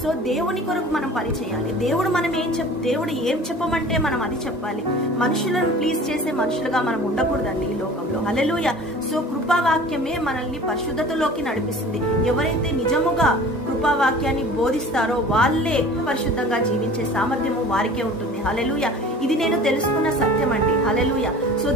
So దేవుని కొరకు మనం పని చేయాలి. దేవుడు ఏం చెప్పమంటే మనం అది చెప్పాలి. మనుషులను ప్లీజ్ చేసే మనుషులుగా మనం ఉండకూడదండి ఈ లోకంలో. హల్లెలూయా. సో కృపావాక్యమే మనల్ని పరిశుద్ధతలోకి నడిపిస్తుంది. ఎవరైతే నిజముగా కృపావాక్యాన్ని బోధిస్తారో వాళ్ళే పరిశుద్ధంగా జీవించే సామర్థ్యము వారికే ఉంటుంది. హల్లెలూయా. ఇది నేను తెలుసుకున్న సత్యం అండి. హల్లెలూయా. సో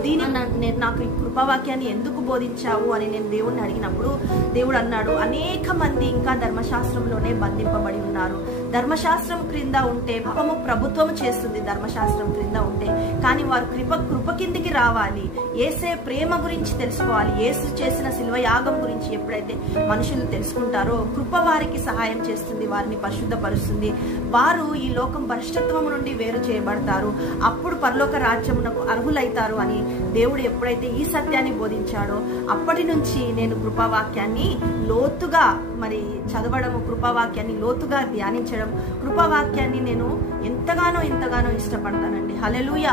నాకు ఈ కృపావాక్యాన్ని ఎందుకు బోధించావు అని నేను దేవుడిని అడిగినప్పుడు దేవుడు అన్నాడు, అనేక మంది ఇంకా ధర్మశాస్త్రంలోనే బంధింపబడి ఉన్నారు. ధర్మశాస్త్రం క్రింద ఉంటే పాపము ప్రభుత్వం చేస్తుంది. ధర్మశాస్త్రం క్రింద ఉంటే కానీ వారు కృప కిందికి రావాలి. యేసే ప్రేమ గురించి తెలుసుకోవాలి. యేసు చేసిన శిల్వ యాగం గురించి ఎప్పుడైతే మనుషులు తెలుసుకుంటారో కృప వారికి సహాయం చేస్తుంది, వారిని పరిశుద్ధపరుస్తుంది. వారు ఈ లోకం భ్రష్టత్వం నుండి వేరు చేయబడతారు. అప్పుడు పరలోక రాజ్యమునకు అర్హులైతారు అని దేవుడు ఎప్పుడైతే ఈ సత్యాన్ని బోధించాడో అప్పటి నుంచి నేను కృపావాక్యాన్ని లోతుగా చదవడము, కృపావాక్యాన్ని లోతుగా ధ్యానించడం, కృపావాక్యాన్ని నేను ఎంతగానో ఇష్టపడతానండి. హల్లెలూయా.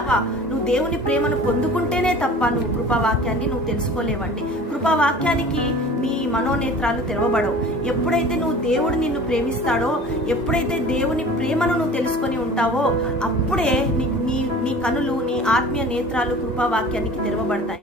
నువ్వు దేవుని ప్రేమను పొందుకుంటేనే తప్ప నువ్వు కృపావాక్యాన్ని నువ్వు తెలుసుకోలేవండి. కృపావాక్యానికి నీ మనోనేత్రాలు తెరవబడవు. ఎప్పుడైతే నువ్వు దేవుడు నిన్ను ప్రేమిస్తాడో, ఎప్పుడైతే దేవుని ప్రేమను నువ్వు తెలుసుకొని ఉంటావో అప్పుడే నీ కనులు, నీ ఆత్మీయ నేత్రాలు కృపావాక్యానికి తెరవబడతాయి.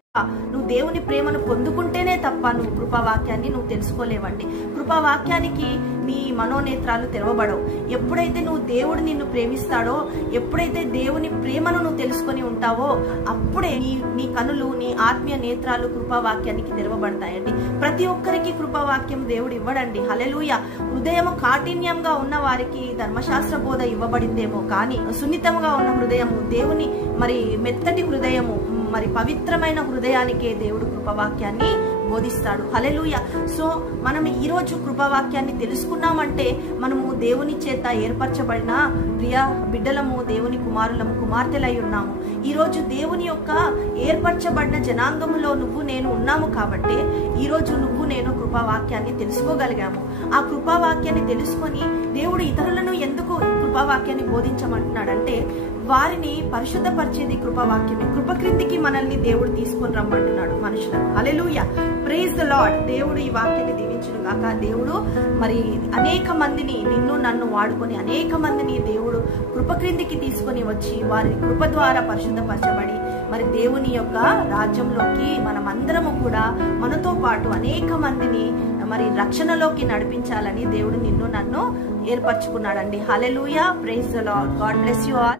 నువ్వు దేవుని ప్రేమను పొందుకుంటేనే తప్ప నువ్వు కృపావాక్యాన్ని నువ్వు తెలుసుకోలేవండి. కృపావాక్యానికి నీ మనోనేత్రాలు తెరవబడవు. ఎప్పుడైతే నువ్వు దేవుడు నిన్ను ప్రేమిస్తాడో, ఎప్పుడైతే దేవుని ప్రేమను నువ్వు తెలుసుకొని ఉంటావో అప్పుడే నీ కనులు, నీ ఆత్మీయ నేత్రాలు కృపావాక్యానికి తెరవబడతాయండి. ప్రతి ఒక్కరికి కృపావాక్యం దేవుడు ఇవ్వడండి. హల్లెలూయా. హృదయము కాఠిన్యంగా ఉన్న వారికి ధర్మశాస్త్ర బోధ ఇవ్వబడిందేమో కానీ సున్నితంగా ఉన్న హృదయము, దేవుని మెత్తటి హృదయము, పవిత్రమైన హృదయానికే దేవుడు కృపావాక్యాన్ని బోధిస్తాడు. హల్లెలూయా. సో మనం ఈరోజు కృపావాక్యాన్ని తెలుసుకున్నామంటే మనము దేవుని చేత ఏర్పరచబడిన ప్రియ బిడ్డలము, దేవుని కుమారులము, కుమార్తెలై ఉన్నాము. ఈరోజు దేవుని యొక్క ఏర్పరచబడిన జనాంగములో నువ్వు నేను ఉన్నాము కాబట్టి ఈరోజు నువ్వు నేను కృపావాక్యాన్ని తెలుసుకోగలిగాము. ఆ కృపావాక్యాన్ని తెలుసుకొని దేవుడు ఇతరులను ఎందుకు కృపావాక్యాన్ని బోధించమంటున్నాడంటే వారిని పరిశుద్ధపరిచేది కృపావాక్యమే. కృప క్రిందికి మనల్ని దేవుడు తీసుకొని రమ్మంటున్నాడు మనుషులను. హల్లెలూయా. Praise the Lord. దేవుడు ఈ వాక్యాన్ని దీవించును గాక. దేవుడు అనేక మందిని, నిన్ను నన్ను వాడుకొని అనేక మందిని దేవుడు కృప క్రిందికి తీసుకొని వచ్చి వారి కృప ద్వారా పరిశుద్ధపరచబడి దేవుని యొక్క రాజ్యంలోకి మనమందరము కూడా మనతో పాటు అనేక మందిని రక్షణలోకి నడిపించాలని దేవుడు నిన్ను నన్ను ఏర్పరచుకున్నాడండి. Hallelujah. Praise the Lord. God bless you all.